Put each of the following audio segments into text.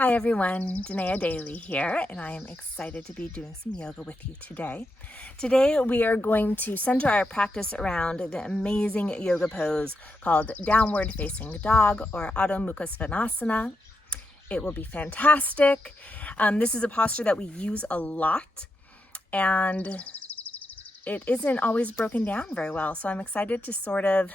Hi everyone, Denaya Daily here, and I am excited to be doing some yoga with you today. Today we are going to center our practice around the amazing yoga pose called Downward Facing Dog or Adho Mukha Svanasana. It will be fantastic. This is a posture that we use a lot, and it isn't always broken down very well, so I'm excited to sort of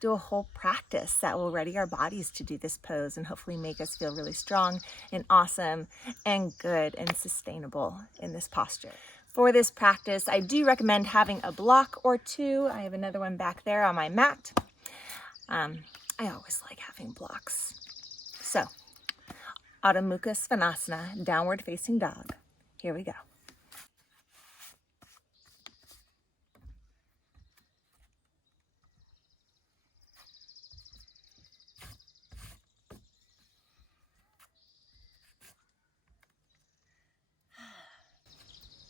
do a whole practice that will ready our bodies to do this pose and hopefully make us feel really strong and awesome and good and sustainable in this posture. For this practice, I do recommend having a block or two. I have another one back there on my mat. I always like having blocks. So, Adho Mukha Svanasana, downward facing dog. Here we go.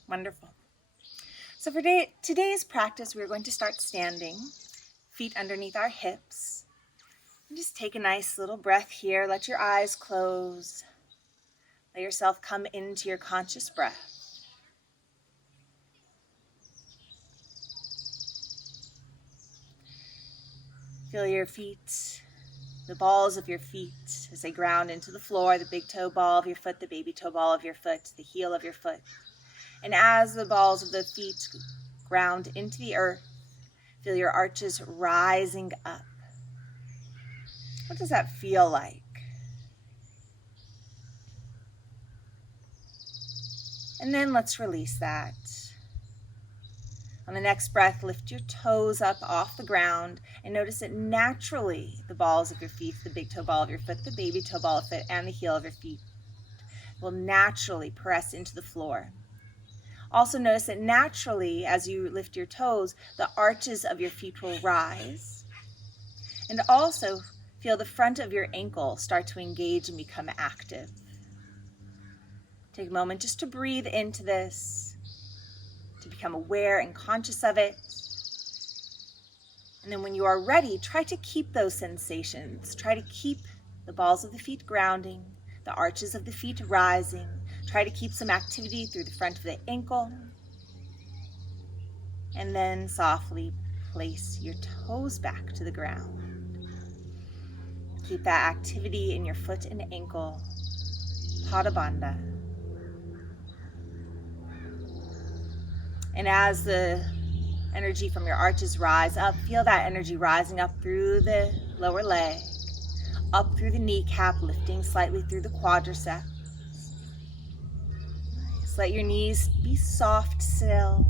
Wonderful. So for today's practice, we're going to start standing, feet underneath our hips. And just take a nice little breath here. Let your eyes close. Let yourself come into your conscious breath. Feel your feet, the balls of your feet as they ground into the floor, the big toe ball of your foot, the baby toe ball of your foot, the heel of your foot. And as the balls of the feet ground into the earth, feel your arches rising up. What does that feel like? And then let's release that. On the next breath, lift your toes up off the ground and notice that naturally the balls of your feet, the big toe ball of your foot, the baby toe ball of foot, and the heel of your feet will naturally press into the floor. Also notice that naturally, as you lift your toes, the arches of your feet will rise. And also feel the front of your ankle start to engage and become active. Take a moment just to breathe into this, to become aware and conscious of it. And then when you are ready, try to keep those sensations. Try to keep the balls of the feet grounding, the arches of the feet rising. Try to keep some activity through the front of the ankle. And then softly place your toes back to the ground. Keep that activity in your foot and ankle. Pada Bandha. And as the energy from your arches rise up, feel that energy rising up through the lower leg, up through the kneecap, lifting slightly through the quadriceps. Nice. Let your knees be soft still.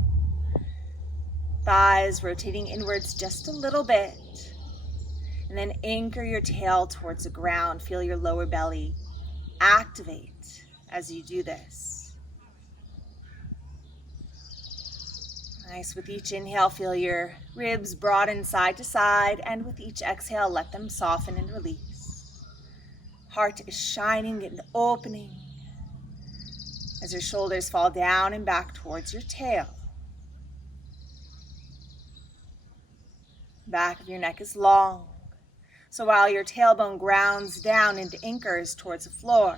Thighs rotating inwards just a little bit. And then anchor your tail towards the ground. Feel your lower belly activate as you do this. Nice. With each inhale, feel your ribs broaden side to side. And with each exhale, let them soften and release. Heart is shining and opening as your shoulders fall down and back towards your tail. Back of your neck is long. So while your tailbone grounds down and anchors towards the floor,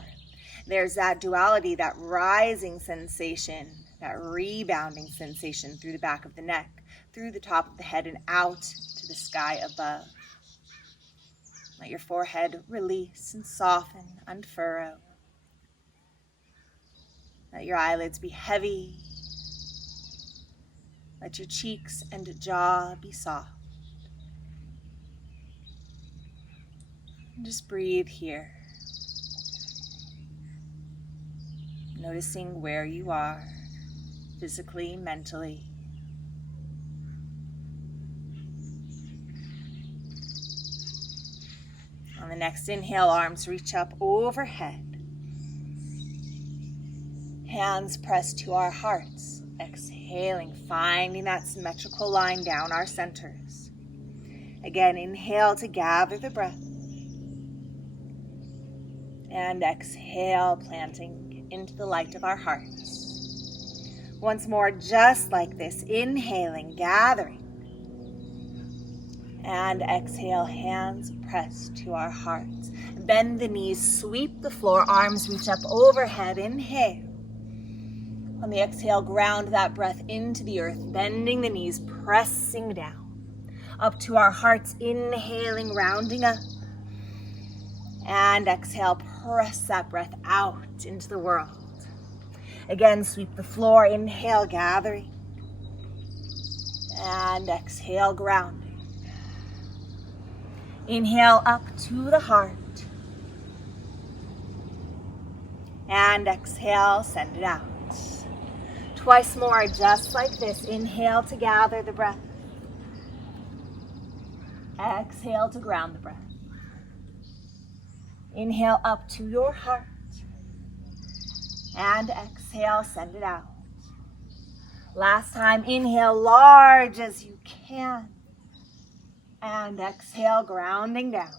there's that duality, that rising sensation, that rebounding sensation through the back of the neck, through the top of the head and out to the sky above. Let your forehead release and soften, unfurrow. Let your eyelids be heavy. Let your cheeks and jaw be soft. And just breathe here. Noticing where you are, physically, mentally. On the next inhale, arms reach up overhead. Hands press to our hearts. Exhaling, finding that symmetrical line down our centers. Again, inhale to gather the breath. And exhale, planting into the light of our hearts. Once more, just like this, inhaling, gathering. And exhale, hands pressed to our hearts. Bend the knees, sweep the floor, arms reach up overhead. Inhale. On the exhale, ground that breath into the earth, bending the knees, pressing down. Up to our hearts, inhaling, rounding up. And exhale, press that breath out into the world. Again, sweep the floor, inhale, gathering. And exhale, grounding. Inhale up to the heart. And exhale, send it out. Twice more, just like this. Inhale to gather the breath. Exhale to ground the breath. Inhale up to your heart. And exhale, send it out. Last time, inhale large as you can. And exhale, grounding down.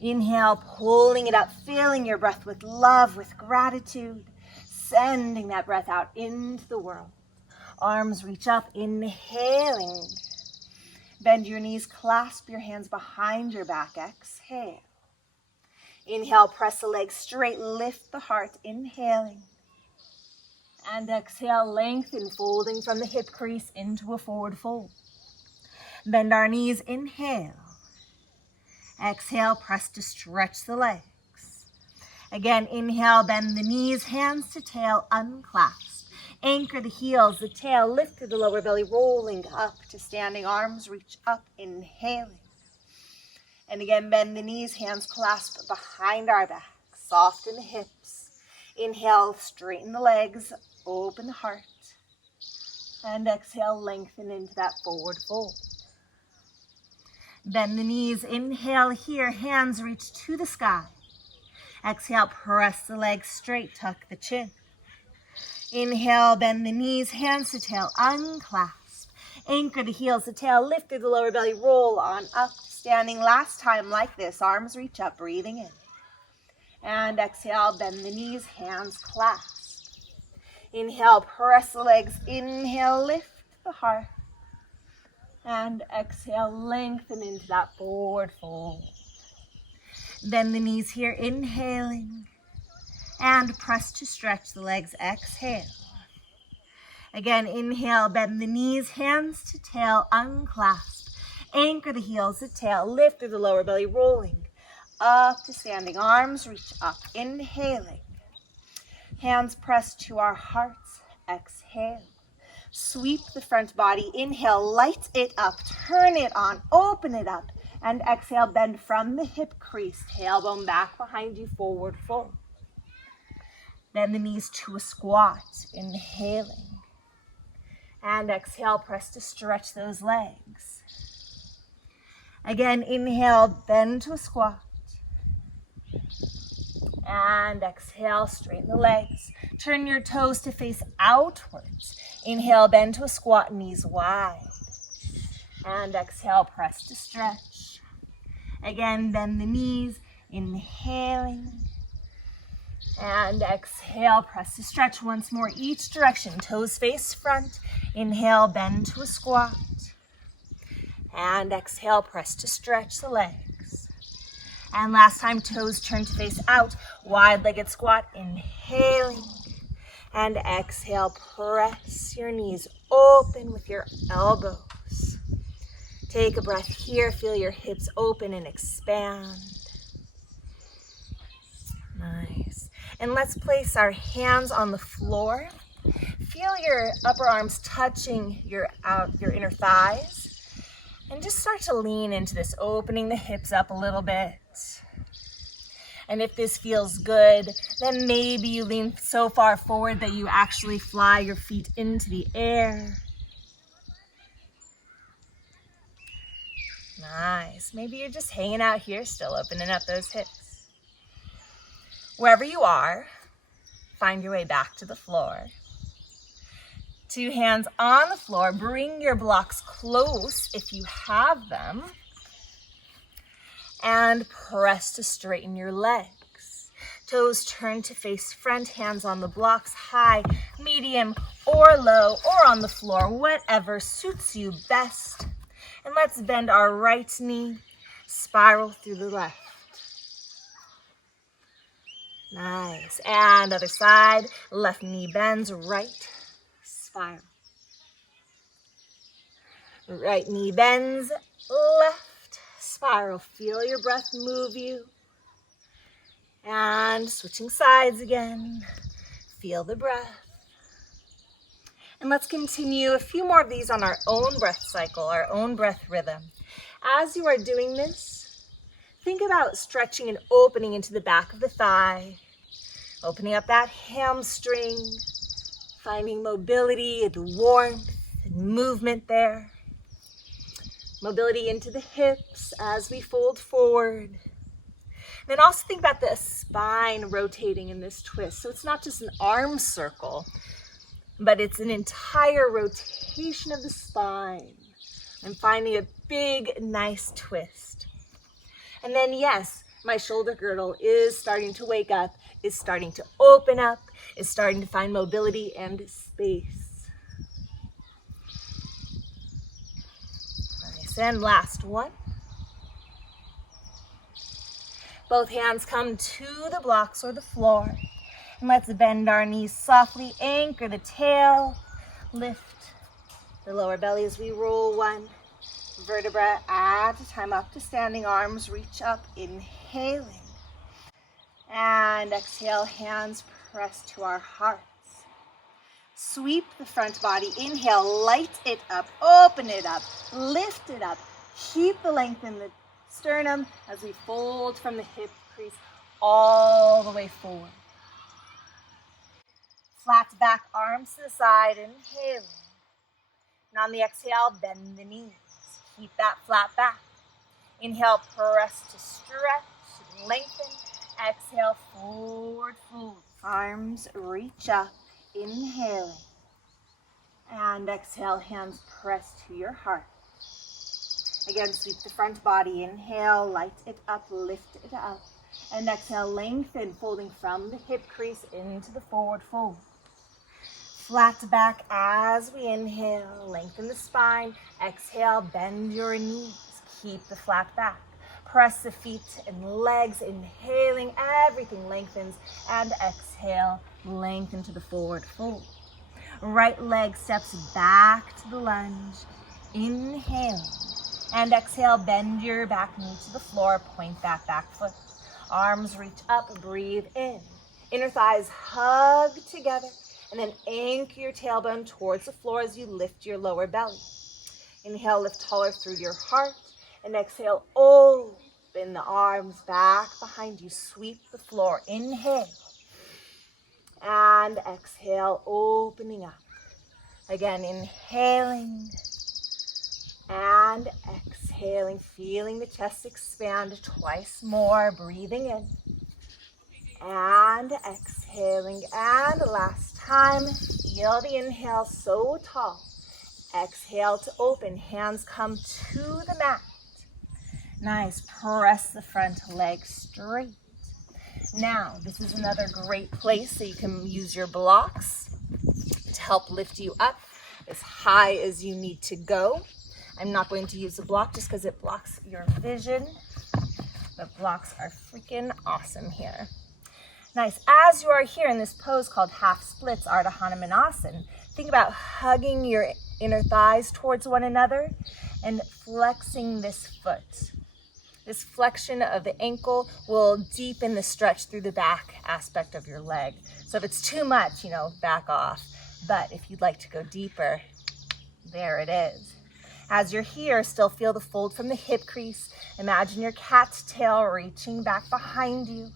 Inhale, pulling it up, filling your breath with love, with gratitude. Sending that breath out into the world. Arms reach up, inhaling. Bend your knees, clasp your hands behind your back. Exhale. Inhale, press the legs straight, lift the heart, inhaling. And exhale, lengthen, folding from the hip crease into a forward fold. Bend our knees, inhale. Exhale, press to stretch the legs. Again, inhale, bend the knees, hands to tail, unclasp. Anchor the heels, the tail, lift through the lower belly, rolling up to standing, arms reach up, inhaling. And again, bend the knees, hands clasp behind our back, soften the hips. Inhale, straighten the legs, open the heart. And exhale, lengthen into that forward fold. Bend the knees, inhale here, hands reach to the sky. Exhale, press the legs straight, tuck the chin. Inhale, bend the knees, hands to tail, unclasp. Anchor the heels, the tail, lift through the lower belly, roll on up, standing. Last time like this, arms reach up, breathing in. And exhale, bend the knees, hands clasp. Inhale, press the legs, inhale, lift the heart. And exhale, lengthen into that forward fold. Bend the knees here, inhaling. And press to stretch the legs, exhale. Again, inhale, bend the knees, hands to tail, unclasp. Anchor the heels, the tail, lift through the lower belly, rolling. Up to standing, arms reach up, inhaling. Hands press to our hearts, exhale. Sweep the front body, inhale, light it up, turn it on, open it up. And exhale, bend from the hip crease, tailbone back behind you, forward fold. Bend the knees to a squat, inhaling. And exhale, press to stretch those legs. Again, inhale, bend to a squat. And exhale, straighten the legs. Turn your toes to face outwards. Inhale, bend to a squat, knees wide. And exhale, press to stretch. Again, bend the knees, inhaling. And exhale, press to stretch once more, each direction. Toes face front. Inhale, bend to a squat. And exhale, press to stretch the legs. And last time, toes turn to face out, wide-legged squat, inhaling. And exhale, press your knees open with your elbows. Take a breath here, feel your hips open and expand. Nice. And let's place our hands on the floor. Feel your upper arms touching your inner thighs. And just start to lean into this, opening the hips up a little bit. And if this feels good, then maybe you lean so far forward that you actually fly your feet into the air. Nice. Maybe you're just hanging out here, still opening up those hips. Wherever you are, find your way back to the floor. 2 hands on the floor. Bring your blocks close if you have them. And press to straighten your legs. Toes turn to face front, hands on the blocks, high, medium, or low, or on the floor, whatever suits you best. And let's bend our right knee, Spiral through the left. Nice. And other side. Left knee bends, right. Spiral. Right knee bends, left. Spiral. Feel your breath move you. And switching sides again. Feel the breath. And let's continue a few more of these on our own breath cycle, our own breath rhythm. As you are doing this, think about stretching and opening into the back of the thigh, opening up that hamstring, finding mobility and warmth and movement there. Mobility into the hips as we fold forward. Then also think about the spine rotating in this twist. So it's not just an arm circle, but it's an entire rotation of the spine. I'm finding a big, nice twist. And then yes, my shoulder girdle is starting to wake up, is starting to open up, is starting to find mobility and space. Nice, and last one. Both hands come to the blocks or the floor. And let's bend our knees softly, anchor the tail, lift the lower belly as we roll one vertebra at a time up to standing, arms reach up, inhaling. And exhale, hands press to our hearts. Sweep the front body, inhale, light it up, open it up, lift it up. Keep the length in the sternum as we fold from the hip crease all the way forward. Flat back, arms to the side, inhaling. And on the exhale, bend the knees. Keep that flat back. Inhale, press to stretch, lengthen. Exhale, forward fold. Arms reach up, inhaling. And exhale, hands press to your heart. Again, sweep the front body. Inhale, light it up, lift it up. And exhale, lengthen, folding from the hip crease into the forward fold. Flat back as we inhale, lengthen the spine. Exhale, bend your knees. Keep the flat back. Press the feet and legs, inhaling, everything lengthens. And exhale, lengthen to the forward fold. Right leg steps back to the lunge. Inhaling. And exhale, bend your back knee to the floor, point that back foot. Arms reach up, breathe in. Inner thighs hug together. And then anchor your tailbone towards the floor as you lift your lower belly. Inhale, lift taller through your heart. And exhale, open the arms back behind you. Sweep the floor. Inhale. And exhale, opening up. Again, inhaling. And exhaling, feeling the chest expand twice more. Breathing in. And exhaling, and last time, feel the inhale so tall. Exhale to open, hands come to the mat. Nice, press the front leg straight. Now, this is another great place so you can use your blocks to help lift you up as high as you need to go. I'm not going to use the block just because it blocks your vision, but blocks are freaking awesome here. Nice. As you are here in this pose called half splits, Ardha Hanumanasana, think about hugging your inner thighs towards one another and flexing this foot. This flexion of the ankle will deepen the stretch through the back aspect of your leg. So if it's too much, back off. But if you'd like to go deeper, there it is. As you're here, still feel the fold from the hip crease. Imagine your cat's tail reaching back behind you.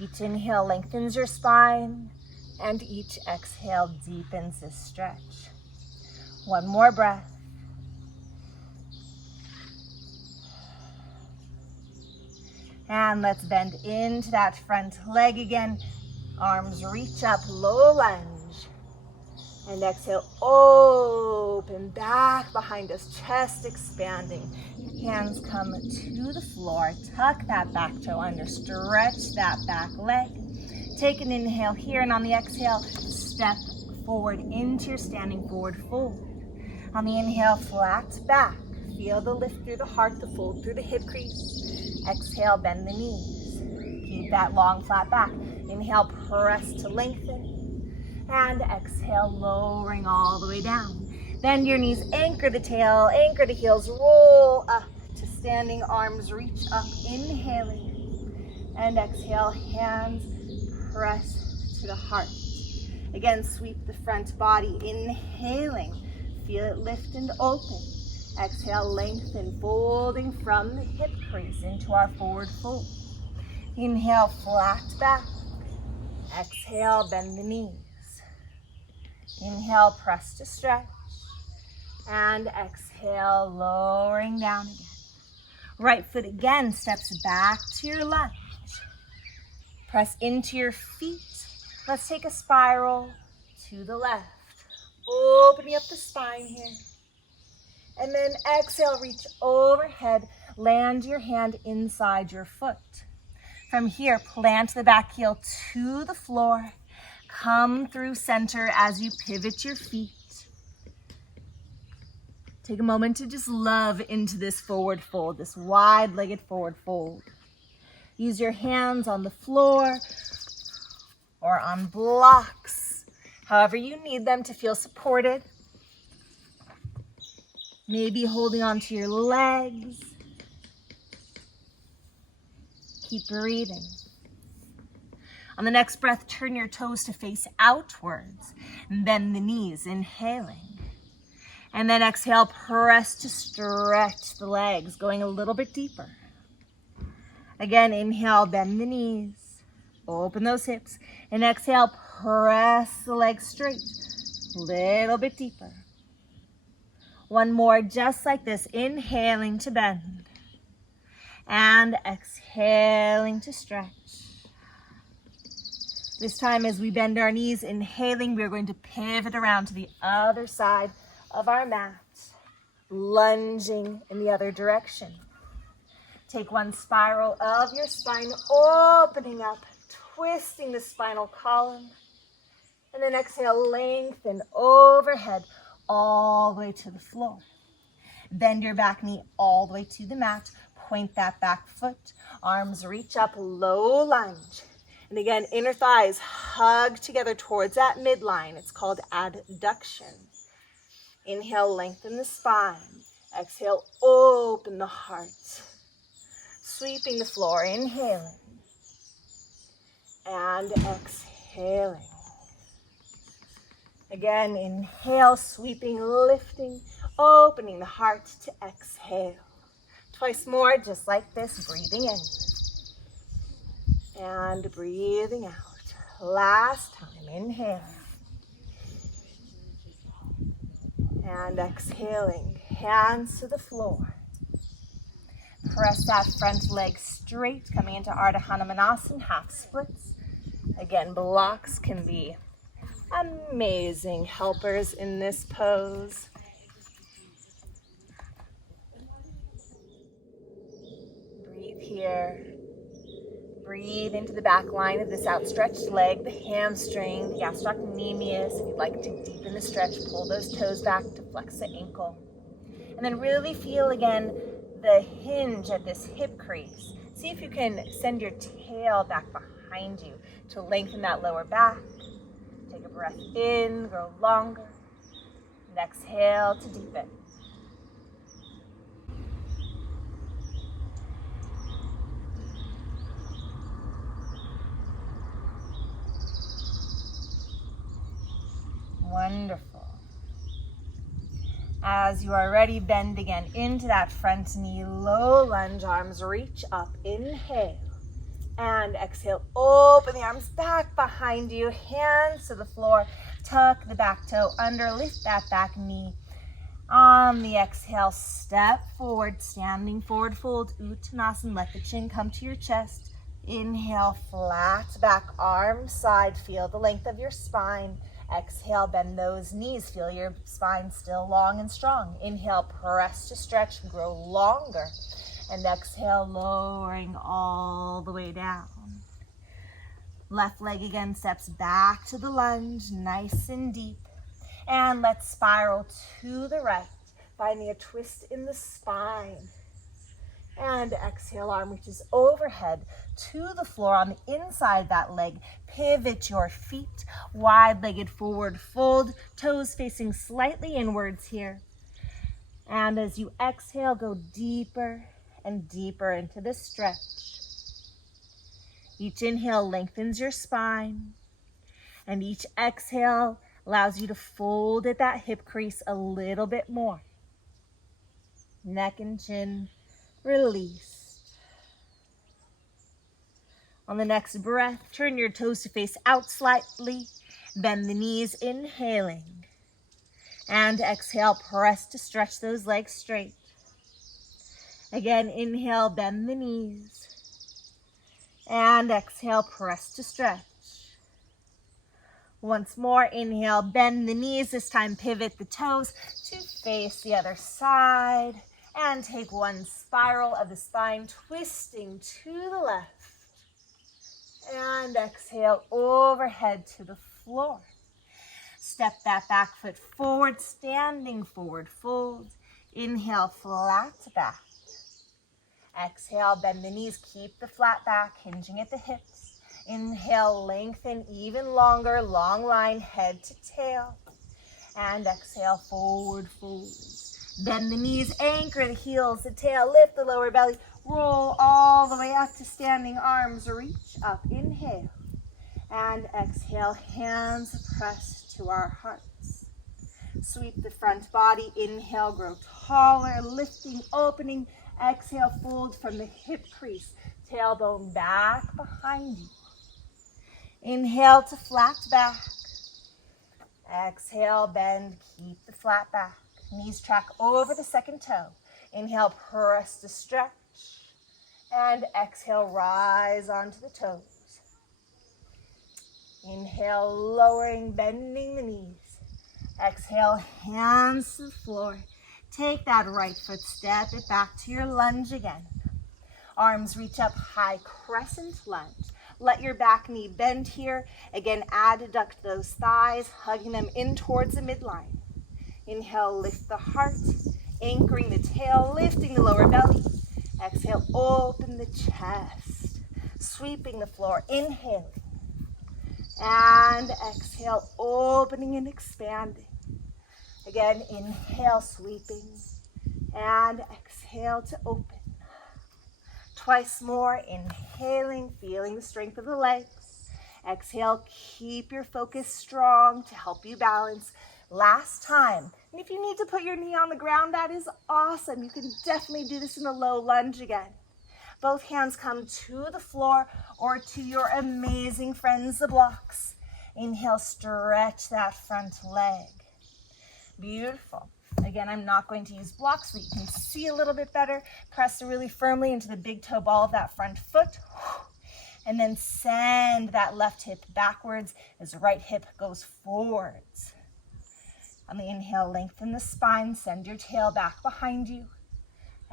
Each inhale lengthens your spine, and each exhale deepens this stretch. One more breath. And let's bend into that front leg again. Arms reach up, low lunge. And exhale, open back behind us, chest expanding. Hands come to the floor, tuck that back toe under, stretch that back leg. Take an inhale here, and on the exhale, step forward into your standing forward fold. On the inhale, flat back. Feel the lift through the heart, the fold through the hip crease. Exhale, bend the knees. Keep that long, flat back. Inhale, press to lengthen. And exhale, lowering all the way down. Bend your knees, anchor the tail, anchor the heels, roll up to standing, arms reach up, inhaling. And exhale, hands press to the heart. Again, sweep the front body, inhaling. Feel it lift and open. Exhale, lengthen, folding from the hip crease into our forward fold. Inhale, flat back. Exhale, bend the knees. Inhale, press to stretch. And exhale, lowering down again. Right foot again steps back to your lunge. Press into your feet. Let's take a spiral to the left. Opening up the spine here. And then exhale, reach overhead. Land your hand inside your foot. From here, plant the back heel to the floor. Come through center as you pivot your feet. Take a moment to just love into this forward fold, this wide-legged forward fold. Use your hands on the floor or on blocks, however you need them to feel supported. Maybe holding onto your legs. Keep breathing. On the next breath, turn your toes to face outwards. Bend the knees, inhaling. And then exhale, press to stretch the legs, going a little bit deeper. Again, inhale, bend the knees, open those hips. And exhale, press the legs straight, a little bit deeper. One more, just like this, inhaling to bend. And exhaling to stretch. This time as we bend our knees, inhaling, we're going to pivot around to the other side of our mat, lunging in the other direction. Take one spiral of your spine, opening up, twisting the spinal column. And then exhale, lengthen overhead all the way to the floor. Bend your back knee all the way to the mat. Point that back foot. Arms reach up, low lunge. And again, inner thighs hug together towards that midline. It's called adduction. Inhale, lengthen the spine. Exhale, open the heart. Sweeping the floor, inhaling. And exhaling. Again, inhale, sweeping, lifting, opening the heart to exhale. Twice more, just like this, breathing in. And breathing out. Last time, inhale. And exhaling, hands to the floor. Press that front leg straight, coming into Ardha Hanumanasana, half splits. Again, blocks can be amazing helpers in this pose. Breathe here. Breathe into the back line of this outstretched leg, the hamstring, the gastrocnemius. If you'd like to deepen the stretch, pull those toes back to flex the ankle. And then really feel again the hinge at this hip crease. See if you can send your tail back behind you to lengthen that lower back. Take a breath in, grow longer. And exhale to deepen. Wonderful. As you are ready, bend again into that front knee, low lunge, arms reach up, inhale. And exhale, open the arms back behind you, hands to the floor, tuck the back toe under, lift that back knee. On the exhale, step forward, standing forward fold, Uttanasana, let the chin come to your chest. Inhale, flat back, arms side, feel the length of your spine. Exhale, bend those knees. Feel your spine still long and strong. Inhale, press to stretch, grow longer. And exhale, lowering all the way down. Left leg again steps back to the lunge, nice and deep. And let's spiral to the right. finding a twist in the spine. And exhale, arm reaches overhead to the floor on the inside of that leg. Pivot your feet, wide-legged forward fold, toes facing slightly inwards here. And as you exhale, go deeper and deeper into the stretch. Each inhale lengthens your spine, and each exhale allows you to fold at that hip crease a little bit more. Neck and chin released. On the next breath, turn your toes to face out slightly. Bend the knees, inhaling. And exhale, press to stretch those legs straight. Again, inhale, bend the knees. And exhale, press to stretch. Once more, inhale, bend the knees. This time, pivot the toes to face the other side. And take one spiral of the spine, twisting to the left. And exhale, overhead to the floor. Step that back foot forward, standing forward fold. Inhale, flat back. Exhale, bend the knees, keep the flat back, hinging at the hips. Inhale, lengthen even longer, long line, head to tail. And exhale, forward fold. Bend the knees, anchor the heels, the tail, lift the lower belly, roll all the way up to standing arms, reach up, inhale. And exhale, hands pressed to our hearts. Sweep the front body, inhale, grow taller, lifting, opening. Exhale, fold from the hip crease, tailbone back behind you. Inhale to flat back. Exhale, bend, keep the flat back. Knees track over the second toe. Inhale, press to stretch. And exhale, rise onto the toes. Inhale, lowering, bending the knees. Exhale, hands to the floor. Take that right foot, step it back to your lunge again. Arms reach up, high crescent lunge. Let your back knee bend here. Again, adduct those thighs, hugging them in towards the midline. Inhale, lift the heart, anchoring the tail, lifting the lower belly. Exhale, open the chest, sweeping the floor, inhaling. And exhale, opening and expanding. Again, inhale, sweeping, and exhale to open. Twice more, inhaling, feeling the strength of the legs. Exhale, keep your focus strong to help you balance. Last time. And if you need to put your knee on the ground, that is awesome. You can definitely do this in a low lunge again. Both hands come to the floor or to your amazing friends, the blocks. Inhale, stretch that front leg. Beautiful. Again, I'm not going to use blocks so that you can see a little bit better. Press really firmly into the big toe ball of that front foot. And then send that left hip backwards as the right hip goes forwards. On the inhale, lengthen the spine. Send your tail back behind you.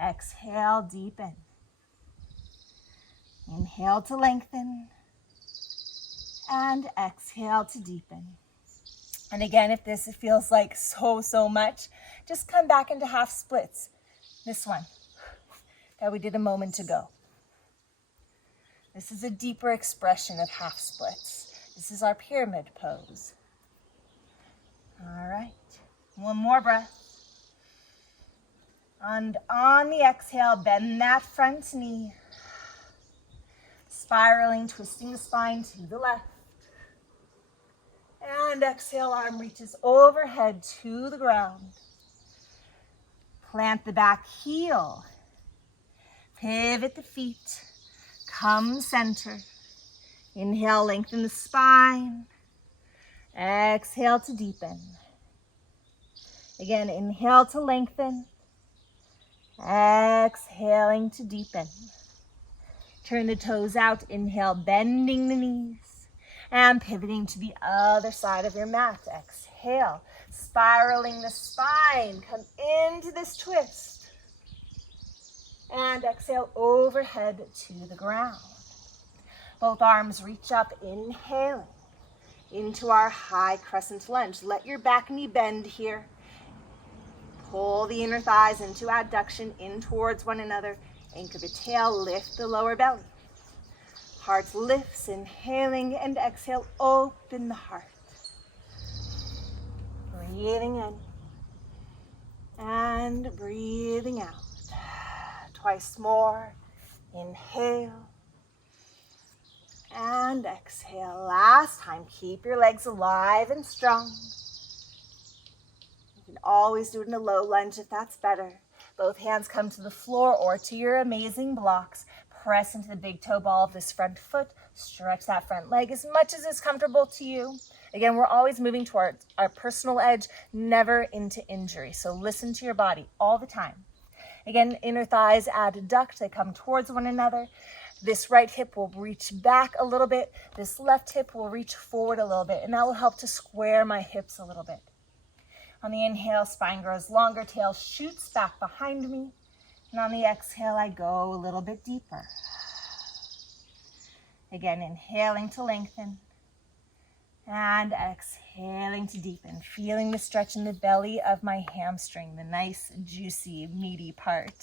Exhale, deepen. Inhale to lengthen. And exhale to deepen. And again, if this feels like so much, just come back into half splits. This one that we did a moment ago. This is a deeper expression of half splits. This is our pyramid pose. All right, one more breath. And on the exhale, bend that front knee. Spiraling, twisting the spine to the left. And exhale, arm reaches overhead to the ground. Plant the back heel. Pivot the feet. Come center. Inhale, lengthen the spine. Exhale to deepen. Again, inhale to lengthen. Exhaling to deepen. Turn the toes out. Inhale, bending the knees. And pivoting to the other side of your mat. Exhale, spiraling the spine. Come into this twist. And exhale, overhead to the ground. Both arms reach up, inhaling into our high crescent lunge. Let your back knee bend here. Pull the inner thighs into adduction, in towards one another. Anchor the tail, lift the lower belly. Heart lifts, inhaling and exhale, open the heart. Breathing in and breathing out. Twice more. Inhale and exhale. Last time, keep your legs alive and strong. You can always do it in a low lunge if that's better. Both hands come to the floor or to your amazing blocks. Press into the big toe ball of this front foot. Stretch that front leg as much as is comfortable to you. Again, we're always moving towards our personal edge, never into injury. So listen to your body all the time. Again, inner thighs adduct, they come towards one another. This right hip will reach back a little bit. This left hip will reach forward a little bit, and that will help to square my hips a little bit. On the inhale, spine grows longer, tail shoots back behind me. And on the exhale, I go a little bit deeper. Again, inhaling to lengthen. And exhaling to deepen, feeling the stretch in the belly of my hamstring, the nice, juicy, meaty part.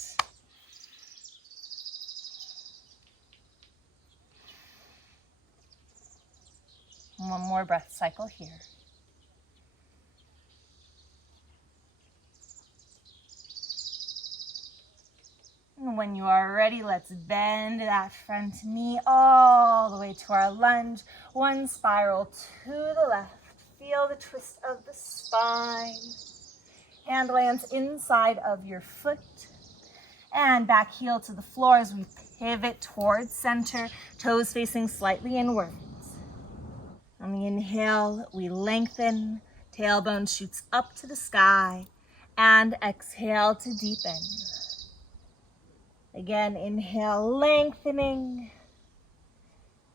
One more breath cycle here. And when you are ready, let's bend that front knee all the way to our lunge. One spiral to the left. Feel the twist of the spine. Hand lands inside of your foot. And back heel to the floor as we pivot towards center, toes facing slightly inwards. On the inhale, we lengthen. Tailbone shoots up to the sky. And exhale to deepen. Again, inhale, lengthening,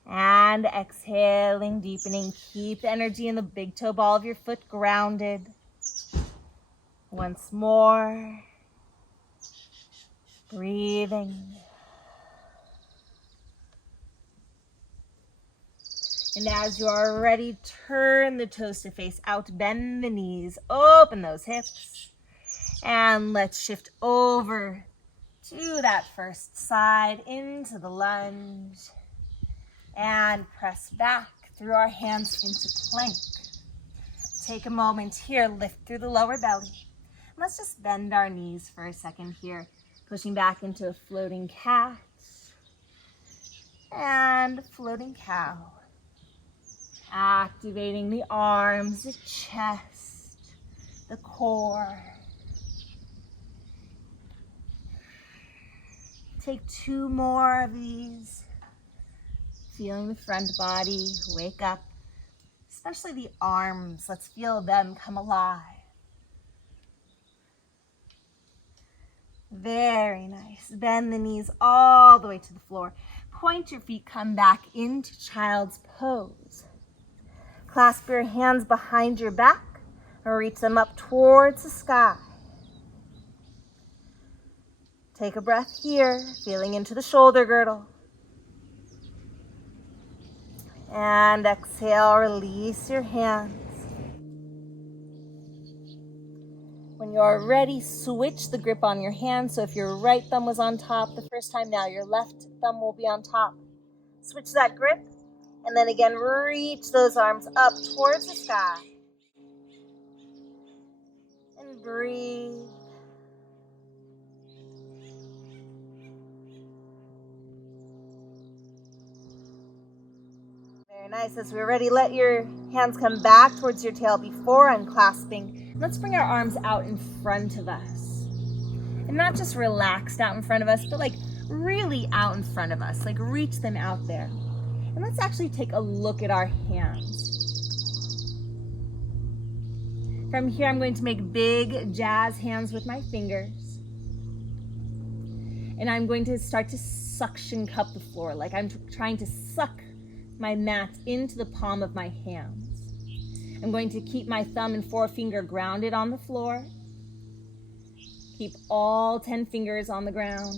and exhaling, deepening. Keep the energy in the big toe ball of your foot grounded. Once more, breathing. And as you are ready, turn the toes to face out, bend the knees, open those hips, and let's shift over to that first side, into the lunge, and press back through our hands into plank. Take a moment here, lift through the lower belly. Let's just bend our knees for a second here, pushing back into a floating cat and floating cow. Activating the arms, the chest, the core. Take two more of these. Feeling the front body wake up, especially the arms. Let's feel them come alive. Very nice. Bend the knees all the way to the floor. Point your feet, come back into child's pose. Clasp your hands behind your back and reach them up towards the sky. Take a breath here, feeling into the shoulder girdle. And exhale, release your hands. When you're ready, switch the grip on your hand. So if your right thumb was on top the first time, now your left thumb will be on top. Switch that grip, and then again, reach those arms up towards the sky. And breathe. Very nice. As we're ready, let your hands come back towards your tail before unclasping. Let's bring our arms out in front of us. And not just relaxed out in front of us, but like really out in front of us. Like reach them out there. And let's actually take a look at our hands. From here, I'm going to make big jazz hands with my fingers. And I'm going to start to suction cup the floor, like I'm trying to suck my mat into the palm of my hands. I'm going to keep my thumb and forefinger grounded on the floor. Keep all 10 fingers on the ground,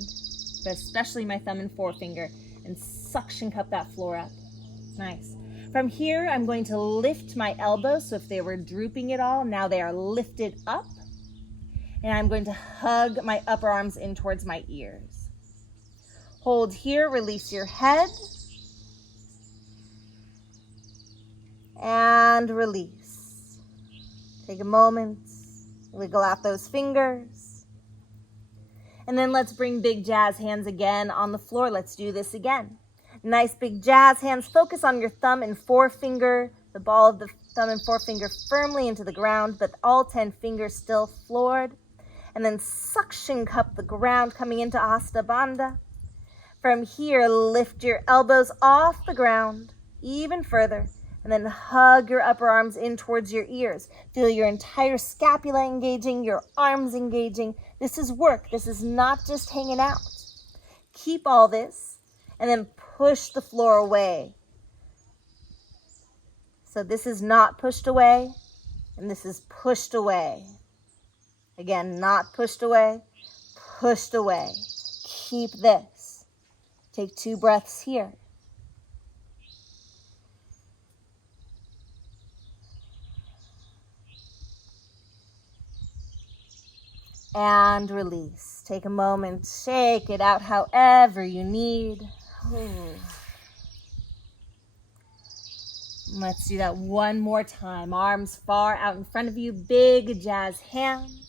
but especially my thumb and forefinger, and suction cup that floor up. Nice. From here, I'm going to lift my elbows, so if they were drooping at all, now they are lifted up. And I'm going to hug my upper arms in towards my ears. Hold here, release your head. And release. Take a moment, wiggle out those fingers. And then let's bring big jazz hands again on the floor. Let's do this again. Nice big jazz hands. Focus on your thumb and forefinger, the ball of the thumb and forefinger firmly into the ground, but all 10 fingers still floored. And then suction cup the ground coming into Hasta Bandha. From here, lift your elbows off the ground even further, and then hug your upper arms in towards your ears. Feel your entire scapula engaging, your arms engaging. This is work. This is not just hanging out. Keep all this, and then push the floor away. So this is not pushed away, and this is pushed away. Again, not pushed away, pushed away. Keep this. Take 2 breaths here. And release. Take a moment, shake it out however you need. Ooh. Let's do that one more time. Arms far out in front of you, big jazz hands.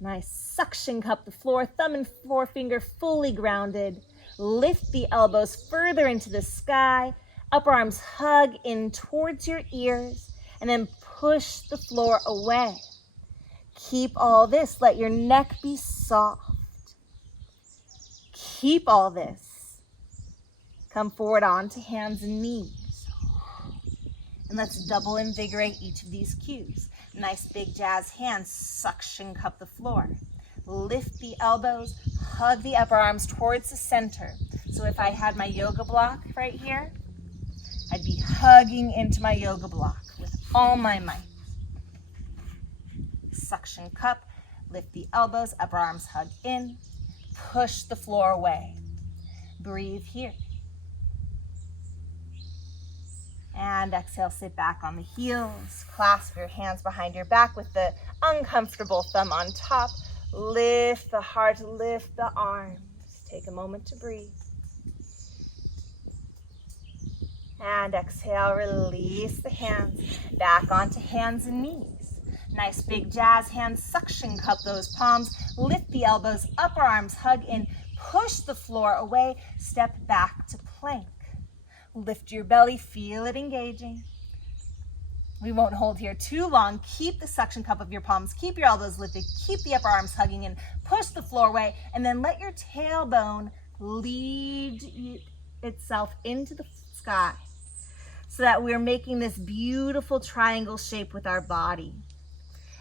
Nice suction cup the floor, thumb and forefinger fully grounded. Lift the elbows further into the sky. Upper arms hug in towards your ears, and then push the floor away. Keep all this. Let your neck be soft. Keep all this. Come forward onto hands and knees. And let's double invigorate each of these cues. Nice big jazz hands, suction cup the floor. Lift the elbows, hug the upper arms towards the center. So if I had my yoga block right here, I'd be hugging into my yoga block with all my might. Suction cup, lift the elbows, upper arms hug in, push the floor away. Breathe here. And exhale, sit back on the heels. Clasp your hands behind your back with the uncomfortable thumb on top. Lift the heart, lift the arms. Take a moment to breathe. And exhale, release the hands. Back onto hands and knees. Nice big jazz hands, suction cup those palms. Lift the elbows, upper arms hug in. Push the floor away. Step back to plank. Lift your belly, feel it engaging. We won't hold here too long. Keep the suction cup of your palms, keep your elbows lifted, keep the upper arms hugging in, push the floor away, and then let your tailbone lead itself into the sky so that we're making this beautiful triangle shape with our body.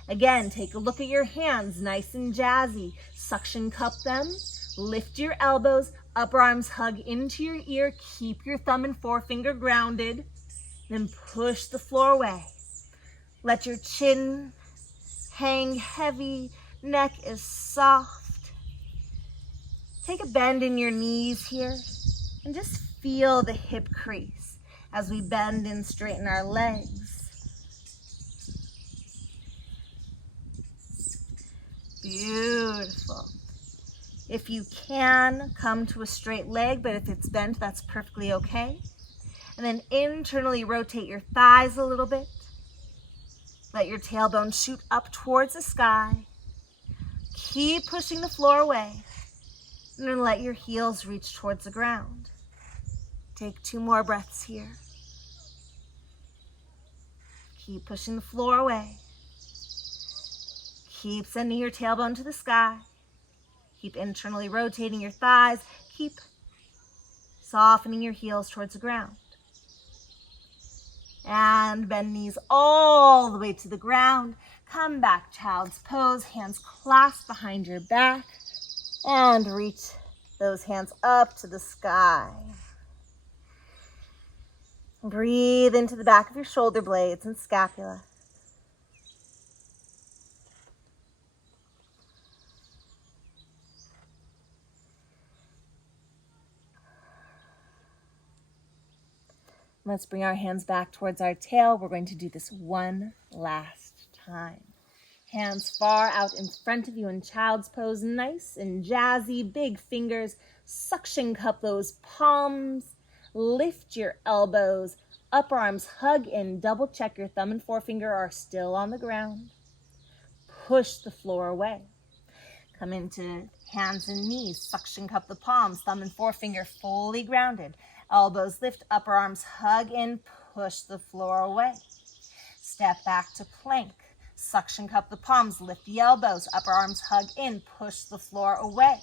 Again, take a look at your hands, nice and jazzy. Suction cup them, lift your elbows, upper arms hug into your ear, keep your thumb and forefinger grounded, then push the floor away. Let your chin hang heavy, neck is soft. Take a bend in your knees here and just feel the hip crease as we bend and straighten our legs. Beautiful. If you can, come to a straight leg, but if it's bent, that's perfectly okay. And then internally rotate your thighs a little bit. Let your tailbone shoot up towards the sky. Keep pushing the floor away. And then let your heels reach towards the ground. Take 2 more breaths here. Keep pushing the floor away. Keep sending your tailbone to the sky. Keep internally rotating your thighs. Keep softening your heels towards the ground. And bend knees all the way to the ground. Come back, child's pose. Hands clasped behind your back. And reach those hands up to the sky. Breathe into the back of your shoulder blades and scapula. Let's bring our hands back towards our tail. We're going to do this one last time. Hands far out in front of you in child's pose, nice and jazzy, big fingers. Suction cup those palms. Lift your elbows, upper arms hug in. Double check your thumb and forefinger are still on the ground. Push the floor away. Come into hands and knees. Suction cup the palms, thumb and forefinger fully grounded. Elbows lift, upper arms hug in. Push the floor away. Step back to plank. Suction cup the palms, lift the elbows, upper arms hug in, push the floor away.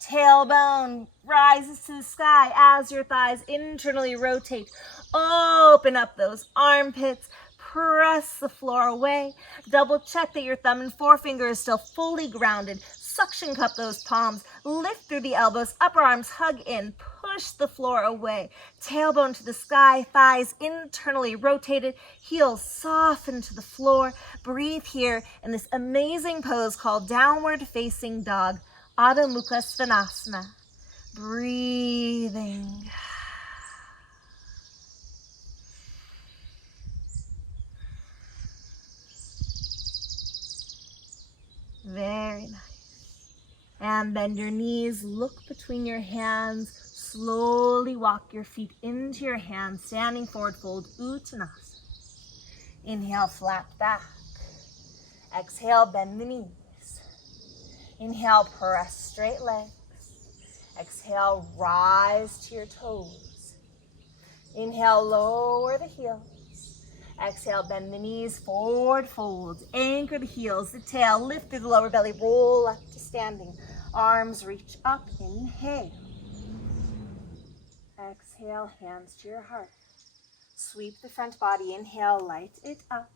Tailbone rises to the sky as your thighs internally rotate. Open up those armpits, press the floor away. Double check that your thumb and forefinger is still fully grounded. Suction cup those palms, lift through the elbows, upper arms hug in, push the floor away. Tailbone to the sky, thighs internally rotated, heels soften to the floor. Breathe here in this amazing pose called downward facing dog, Adho Mukha Svanasana. Breathing. Very nice. And bend your knees, look between your hands, slowly walk your feet into your hands, standing forward fold, Uttanasana. Inhale, flat back. Exhale, bend the knees. Inhale, press straight legs. Exhale, rise to your toes. Inhale, lower the heels. Exhale, bend the knees, forward fold. Anchor the heels, the tail, lift through the lower belly, roll up to standing. Arms reach up, inhale. Exhale, hands to your heart. Sweep the front body, inhale, light it up.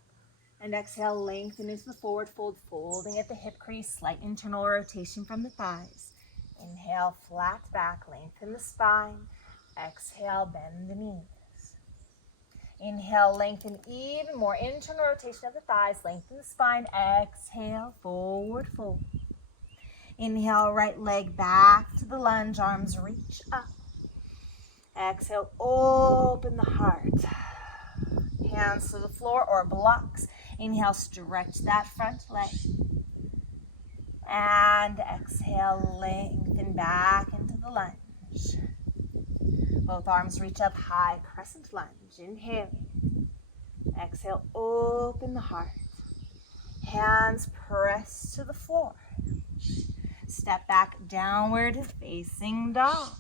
And exhale, lengthen into the forward fold, folding at the hip crease, slight internal rotation from the thighs. Inhale, flat back, lengthen the spine. Exhale, bend the knees. Inhale, lengthen even more, internal rotation of the thighs, lengthen the spine. Exhale, forward fold. Inhale, right leg back to the lunge, arms reach up. Exhale, open the heart. Hands to the floor or blocks. Inhale, stretch that front leg. And exhale, lengthen back into the lunge. Both arms reach up, high crescent lunge. Inhale. Exhale, open the heart. Hands press to the floor. Step back, downward facing dog.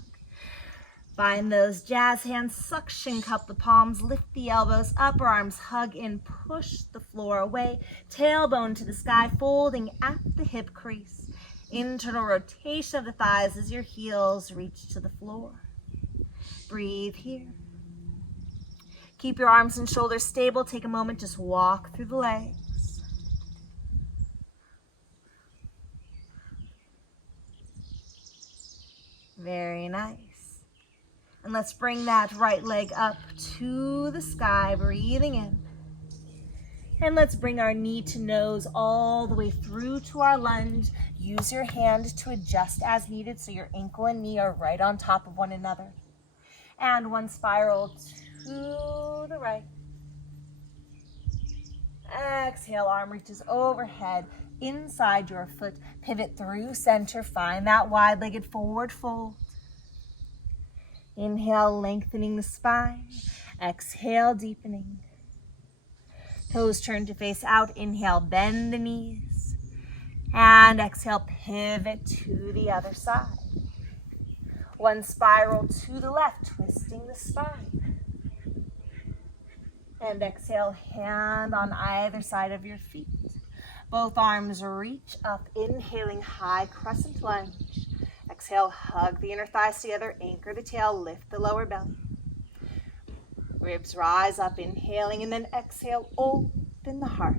Find those jazz hands, suction cup the palms, lift the elbows, upper arms hug in, push the floor away. Tailbone to the sky, folding at the hip crease. Internal rotation of the thighs as your heels reach to the floor. Breathe here. Keep your arms and shoulders stable. Take a moment, just walk through the legs. Very nice. And let's bring that right leg up to the sky, breathing in. And let's bring our knee to nose all the way through to our lunge. Use your hand to adjust as needed so your ankle and knee are right on top of one another. And one spiral to the right. Exhale, arm reaches overhead, inside your foot. Pivot through center, find that wide-legged forward fold. Inhale, lengthening the spine. Exhale, deepening. Toes turn to face out. Inhale, bend the knees. And exhale, pivot to the other side. One spiral to the left, twisting the spine. And exhale, hand on either side of your feet. Both arms reach up, inhaling high crescent lunge. Exhale, hug the inner thighs together, anchor the tail, lift the lower belly. Ribs rise up, inhaling, and then exhale, open the heart.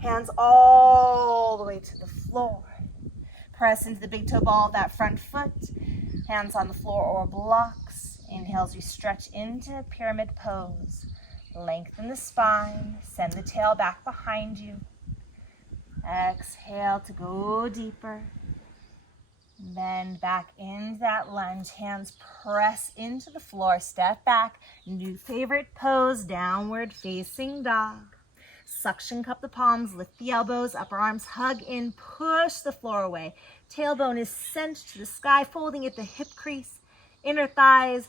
Hands all the way to the floor. Press into the big toe ball of that front foot. Hands on the floor or blocks. Inhale as you stretch into pyramid pose. Lengthen the spine. Send the tail back behind you. Exhale to go deeper. Bend back into that lunge. Hands press into the floor. Step back. New favorite pose, downward facing dog. Suction cup the palms, lift the elbows, upper arms hug in, push the floor away. Tailbone is sent to the sky, folding at the hip crease. Inner thighs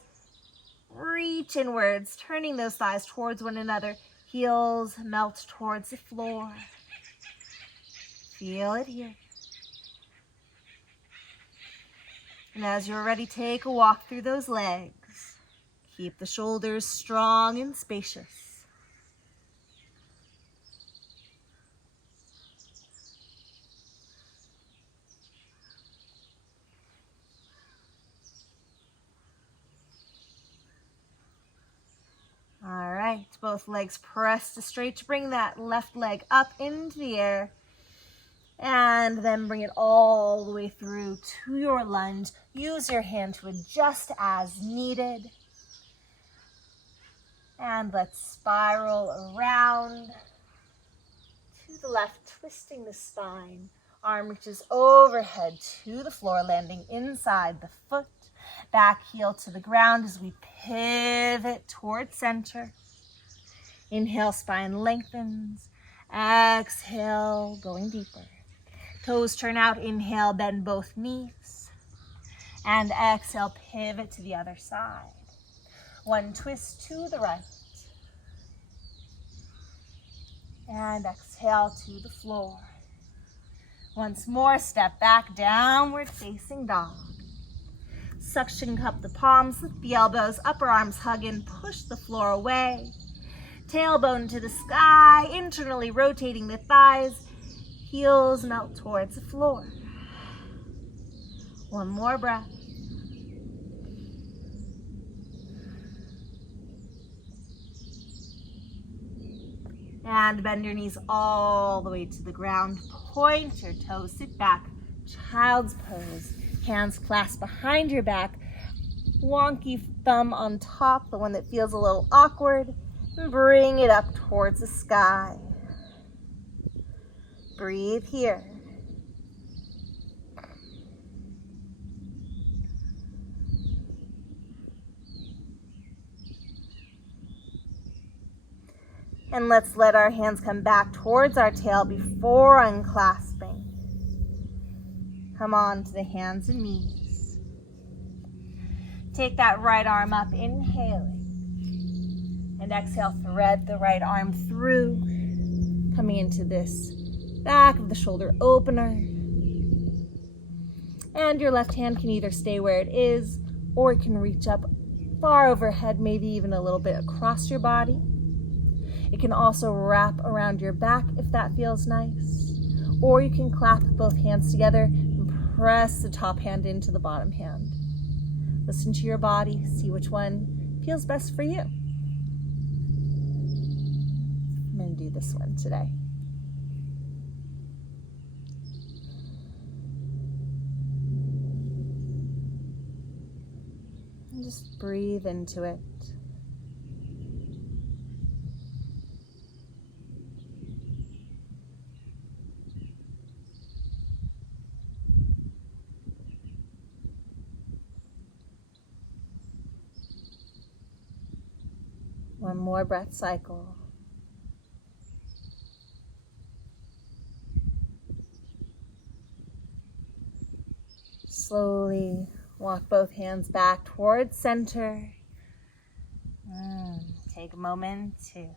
reach inwards, turning those thighs towards one another. Heels melt towards the floor. Feel it here. And as you're ready, take a walk through those legs. Keep the shoulders strong and spacious. All right, both legs pressed to straight to bring that left leg up into the air. And then bring it all the way through to your lunge. Use your hand to adjust as needed. And let's spiral around to the left, twisting the spine. Arm reaches overhead to the floor, landing inside the foot. Back heel to the ground as we pivot towards center. Inhale, spine lengthens. Exhale, going deeper. Toes turn out, inhale, bend both knees. And exhale, pivot to the other side. One twist to the right. And exhale to the floor. Once more, step back, downward facing dog. Suction cup the palms, lift the elbows, upper arms hug in, push the floor away. Tailbone to the sky, internally rotating the thighs. Heels melt towards the floor. One more breath. And bend your knees all the way to the ground. Point your toes, sit back. Child's pose. Hands clasped behind your back. Wonky thumb on top, the one that feels a little awkward. And bring it up towards the sky. Breathe here. And let's let our hands come back towards our tail before unclasping. Come on to the hands and knees. Take that right arm up, inhaling. And exhale, thread the right arm through, coming into this back of the shoulder opener. And your left hand can either stay where it is, or it can reach up far overhead, maybe even a little bit across your body. It can also wrap around your back if that feels nice. Or you can clasp both hands together and press the top hand into the bottom hand. Listen to your body, see which one feels best for you. I'm going to do this one today. And just breathe into it. One more breath cycle. Slowly walk both hands back towards center. Take a moment to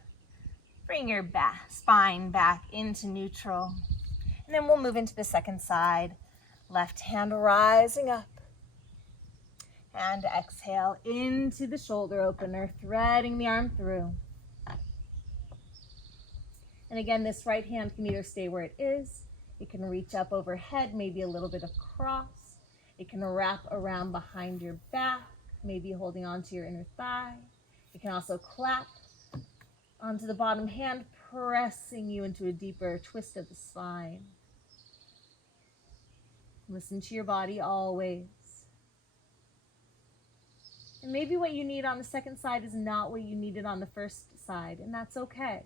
bring your spine back into neutral. And then we'll move into the second side. Left hand rising up. And exhale into the shoulder opener, threading the arm through. And again, this right hand can either stay where it is. It can reach up overhead, maybe a little bit across. It can wrap around behind your back, maybe holding onto your inner thigh. It can also clap onto the bottom hand, pressing you into a deeper twist of the spine. Listen to your body always. And maybe what you need on the second side is not what you needed on the first side, and that's okay.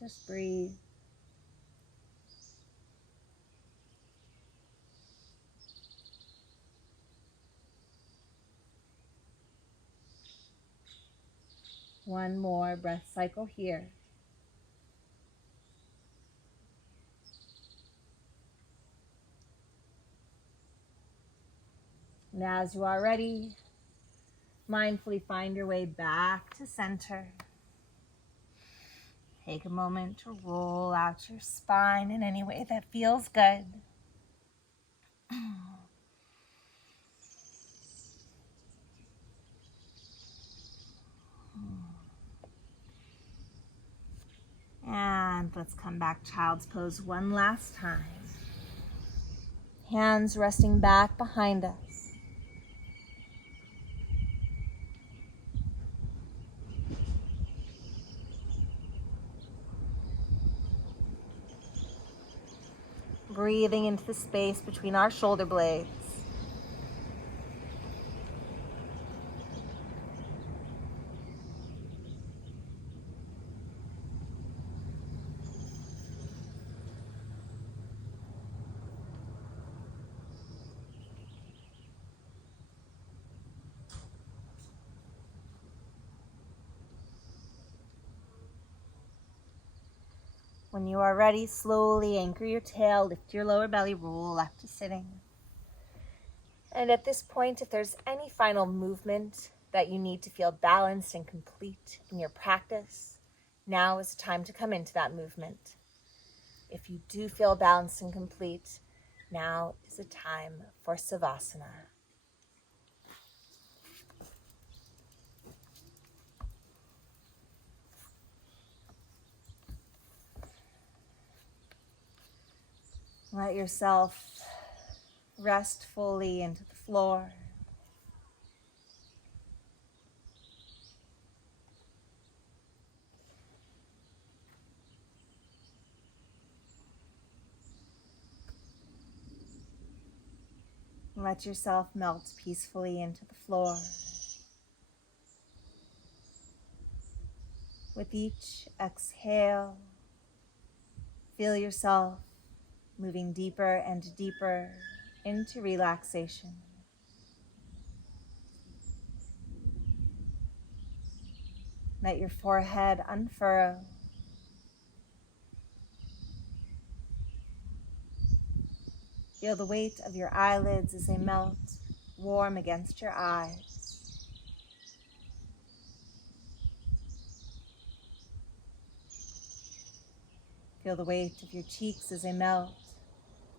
Just breathe. One more breath cycle here. And as you are ready, mindfully find your way back to center. Take a moment to roll out your spine in any way that feels good. And let's come back child's pose one last time. Hands resting back behind us. Breathing into the space between our shoulder blades. When you are ready, slowly anchor your tail, lift your lower belly, roll up to sitting. And at this point, if there's any final movement that you need to feel balanced and complete in your practice, now is the time to come into that movement. If you do feel balanced and complete, now is the time for Savasana. Let yourself rest fully into the floor. Let yourself melt peacefully into the floor. With each exhale, feel yourself moving deeper and deeper into relaxation. Let your forehead unfurrow. Feel the weight of your eyelids as they melt, warm against your eyes. Feel the weight of your cheeks as they melt,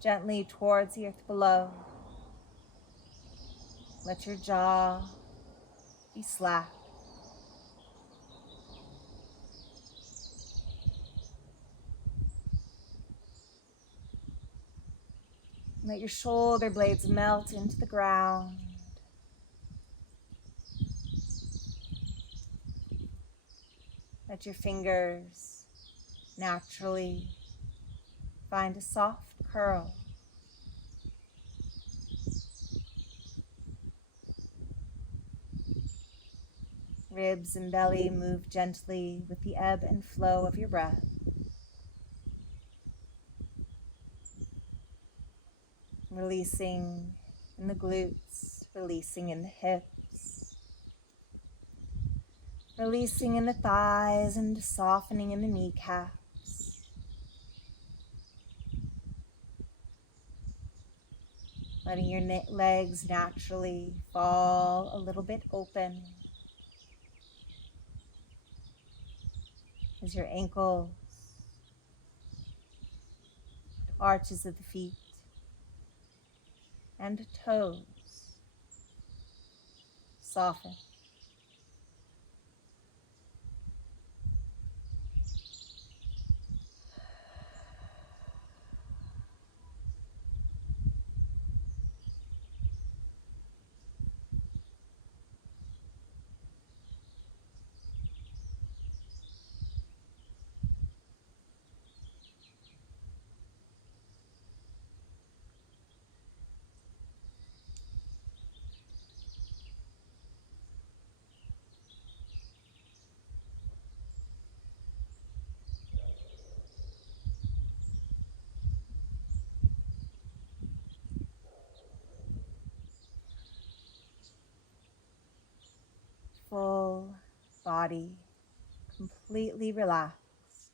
gently towards the earth below. Let your jaw be slack. Let your shoulder blades melt into the ground. Let your fingers naturally find a soft curl. Ribs and belly move gently with the ebb and flow of your breath. Releasing in the glutes, releasing in the hips, releasing in the thighs and softening in the kneecaps. Letting your legs naturally fall a little bit open as your ankles, arches of the feet, and toes soften. Full body completely relaxed.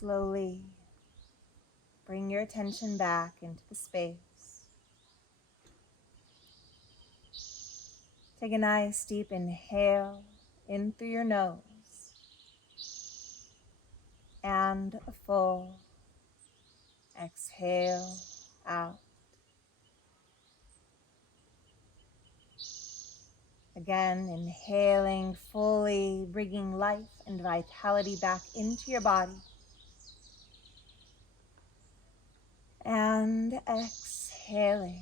Slowly bring your attention back into the space. Take a nice deep inhale in through your nose and a full exhale out. Again, inhaling fully, bringing life and vitality back into your body. And exhaling.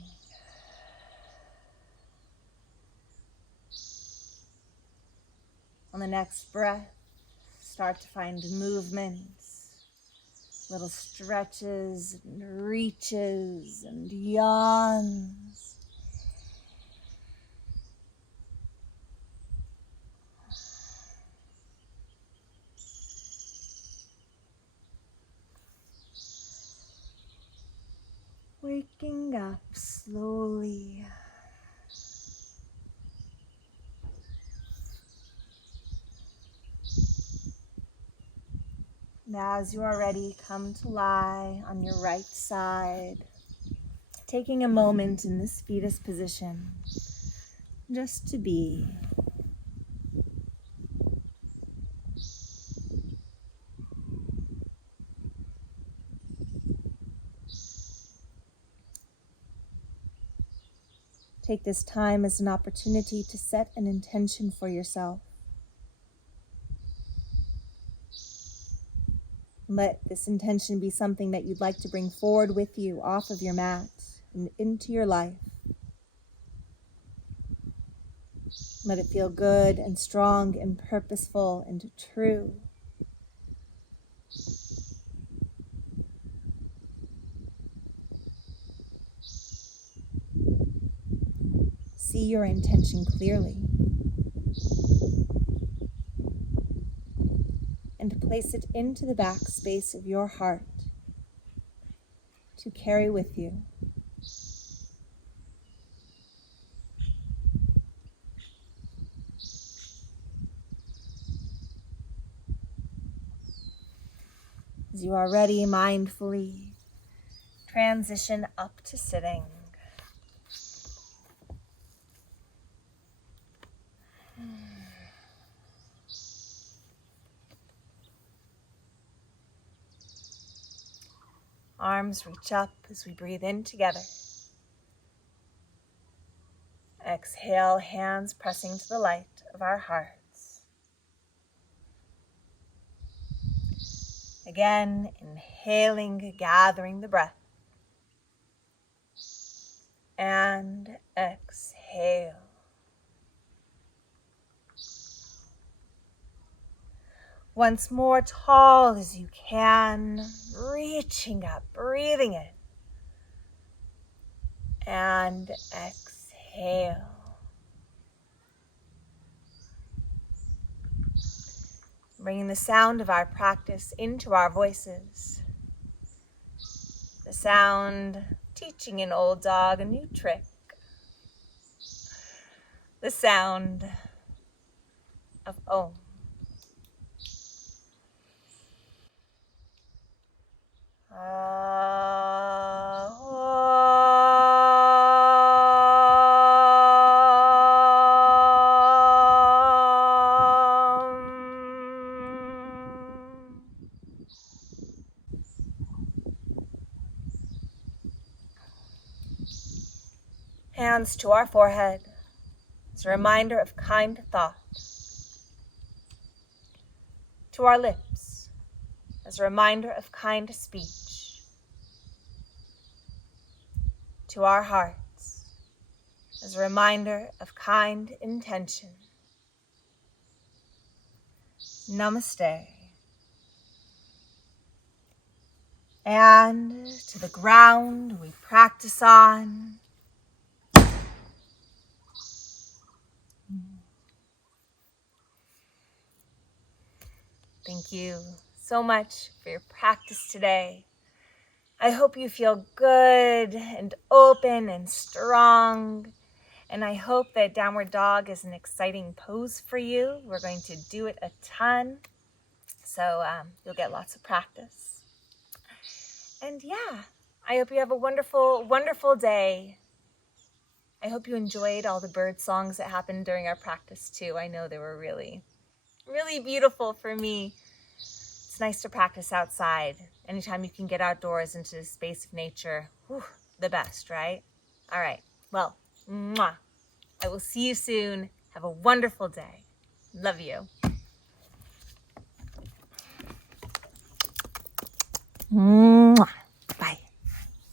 On the next breath, start to find movements, little stretches, and reaches, and yawns. Waking up slowly. And as you are ready, come to lie on your right side, taking a moment in this fetus position, just to be. Take this time as an opportunity to set an intention for yourself. Let this intention be something that you'd like to bring forward with you off of your mat and into your life. Let it feel good and strong and purposeful and true. See your intention clearly and place it into the back space of your heart to carry with you. As you are ready, mindfully transition up to sitting. Arms reach up as we breathe in together. Exhale, hands pressing to the light of our hearts. Again, inhaling, gathering the breath. And exhale. Once more, tall as you can, reaching up, breathing in. And exhale. Bringing the sound of our practice into our voices. The sound teaching an old dog a new trick. The sound of Om. Hands to our forehead as a reminder of kind thought. To our lips as a reminder of kind speech. To our hearts as a reminder of kind intention. Namaste. And to the ground we practice on. Thank you so much for your practice today. I hope you feel good and open and strong. And I hope that downward dog is an exciting pose for you. We're going to do it a ton. So you'll get lots of practice. And yeah, I hope you have a wonderful, wonderful day. I hope you enjoyed all the bird songs that happened during our practice too. I know they were really, really beautiful for me. It's nice to practice outside. Anytime you can get outdoors into the space of nature, whew, the best, right? All right, well, mwah. I will see you soon. Have a wonderful day. Love you.